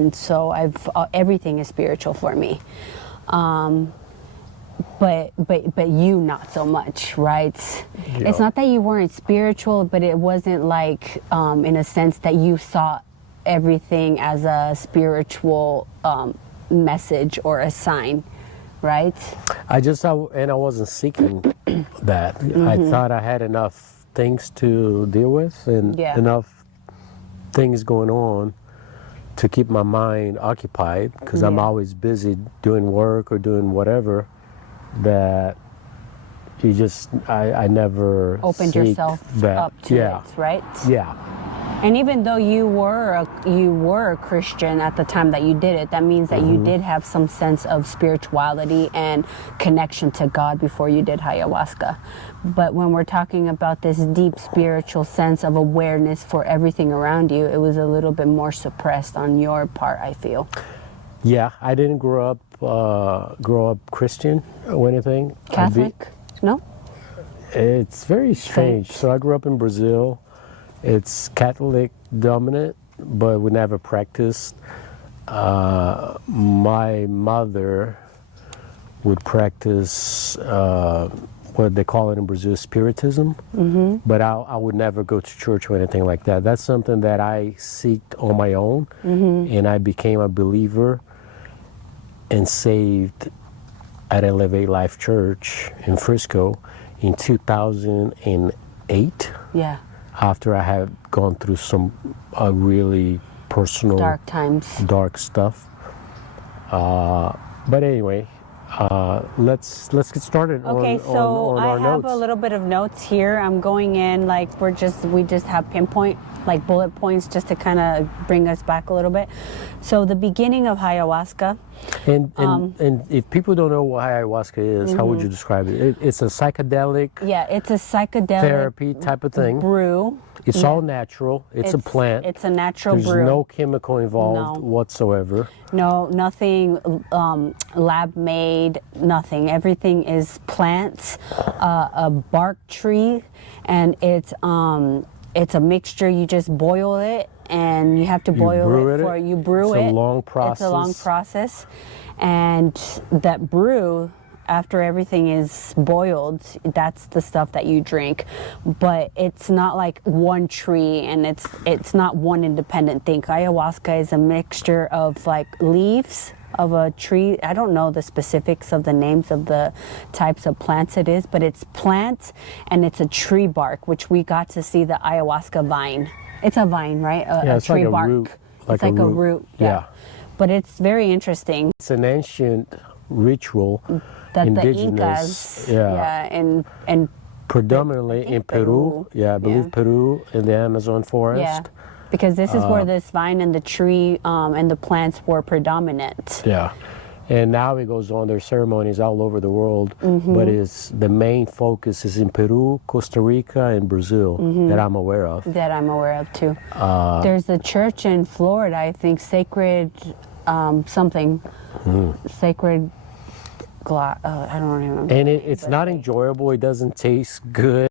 and so everything is spiritual for me. But you not so much, right? Yeah. It's not that you weren't spiritual, but it wasn't like in a sense that you saw everything as a spiritual message or a sign, right? I wasn't seeking that. I thought I had enough things to deal with and enough things going on to keep my mind occupied, because I'm always busy doing work or doing whatever, that I never opened yourself up to it, right? Yeah. And even though you were a Christian at the time that you did it, that means that you did have some sense of spirituality and connection to God before you did ayahuasca. But when we're talking about this deep spiritual sense of awareness for everything around you, it was a little bit more suppressed on your part, I feel. Yeah, I didn't grow up Christian or anything. Catholic? No? It's very strange. Saint. So I grew up in Brazil. It's Catholic dominant, but we never practiced. My mother would practice what they call it in Brazil, spiritism. But I would never go to church or anything like that. That's something that I seeked on my own, and I became a believer and saved at Elevate Life Church in Frisco in 2008. Yeah. After I had gone through some really personal, dark times, dark stuff. But anyway, let's get started. Okay, so on I our have notes. a little bit of notes here. I'm going in like we just have pinpoint, like bullet points, just to kind of bring us back a little bit. So the beginning of ayahuasca. And if people don't know what ayahuasca is, how would you describe it? It's a psychedelic. Yeah, it's a psychedelic therapy type of thing. Brew. It's all natural. It's a plant. It's a natural There's brew. no chemical involved whatsoever. No, nothing lab made, nothing. Everything is plants, a bark tree, and it's a mixture. You just boil it, and you have to boil you brew it. It's a long process. It's a long process, and that brew, after everything is boiled, that's the stuff that you drink. But it's not like one tree, and it's not one independent thing. Ayahuasca is a mixture of like leaves of a tree. I don't know the specifics of the names of the types of plants it is, but it's plants and it's a tree bark, which we got to see the ayahuasca vine. It's a vine, right? It's tree like bark. A root. It's like a root. Yeah. But it's very interesting. It's an ancient ritual That indigenous, the Incas, and predominantly in Peru. I believe Peru in the Amazon forest. Yeah, because this is where this vine and the tree and the plants were predominant. Yeah, and now it goes on. There's ceremonies all over the world, but the main focus is in Peru, Costa Rica, and Brazil that I'm aware of. That I'm aware of too. There's a church in Florida, I think, Sacred something, Sacred. I don't remember. And it's not enjoyable. It doesn't taste good.